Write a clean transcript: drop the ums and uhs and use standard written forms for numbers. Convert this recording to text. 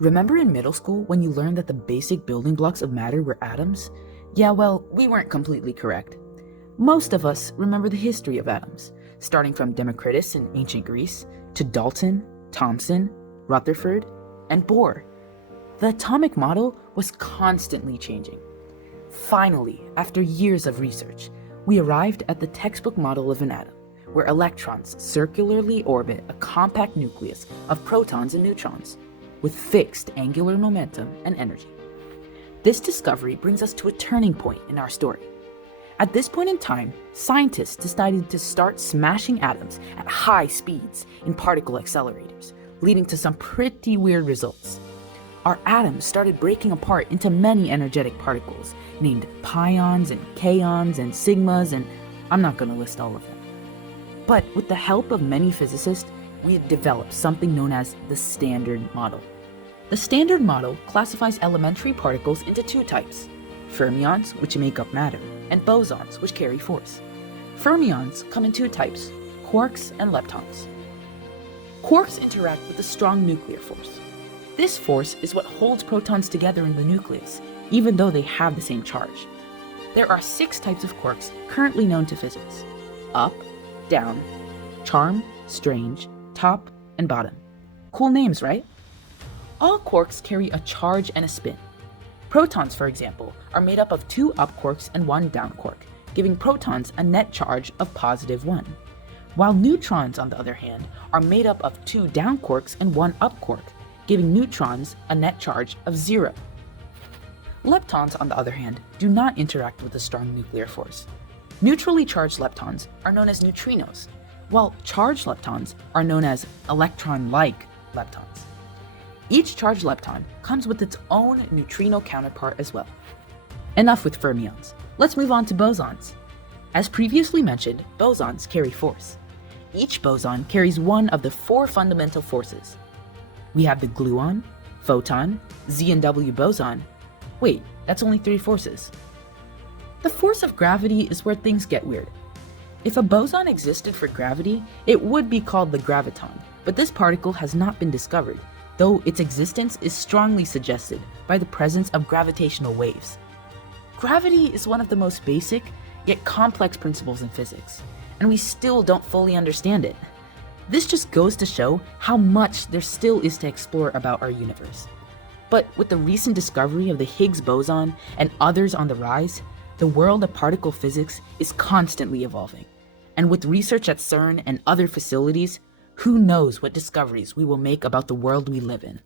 Remember in middle school when you learned that the basic building blocks of matter were atoms? Yeah, well, we weren't completely correct. Most of us remember the history of atoms, starting from Democritus in ancient Greece to Dalton, Thomson, Rutherford, and Bohr. The atomic model was constantly changing. Finally, after years of research, we arrived at the textbook model of an atom, where electrons circularly orbit a compact nucleus of protons and neutrons, with fixed angular momentum and energy. This discovery brings us to a turning point in our story. At this point in time, scientists decided to start smashing atoms at high speeds in particle accelerators, leading to some pretty weird results. Our atoms started breaking apart into many energetic particles, named pions and kaons and sigmas, and I'm not going to list all of them. But with the help of many physicists, we had developed something known as the Standard Model. The Standard Model classifies elementary particles into two types: fermions, which make up matter, and bosons, which carry force. Fermions come in two types: quarks and leptons. Quarks interact with a strong nuclear force. This force is what holds protons together in the nucleus, even though they have the same charge. There are 6 types of quarks currently known to physics: up, down, charm, strange, top, and bottom. Cool names, right? All quarks carry a charge and a spin. Protons, for example, are made up of 2 up quarks and 1 down quark, giving protons a net charge of +1. While neutrons, on the other hand, are made up of 2 down quarks and 1 up quark, giving neutrons a net charge of 0. Leptons, on the other hand, do not interact with a strong nuclear force. Neutrally charged leptons are known as neutrinos, while charged leptons are known as electron-like leptons. Each charged lepton comes with its own neutrino counterpart as well. Enough with fermions. Let's move on to bosons. As previously mentioned, bosons carry force. Each boson carries one of the 4 fundamental forces. We have the gluon, photon, Z and W boson. Wait, that's only 3 forces. The force of gravity is where things get weird. If a boson existed for gravity, it would be called the graviton, but this particle has not been discovered, though its existence is strongly suggested by the presence of gravitational waves. Gravity is one of the most basic, yet complex principles in physics, and we still don't fully understand it. This just goes to show how much there still is to explore about our universe. But with the recent discovery of the Higgs boson and others on the rise, the world of particle physics is constantly evolving. And with research at CERN and other facilities, who knows what discoveries we will make about the world we live in.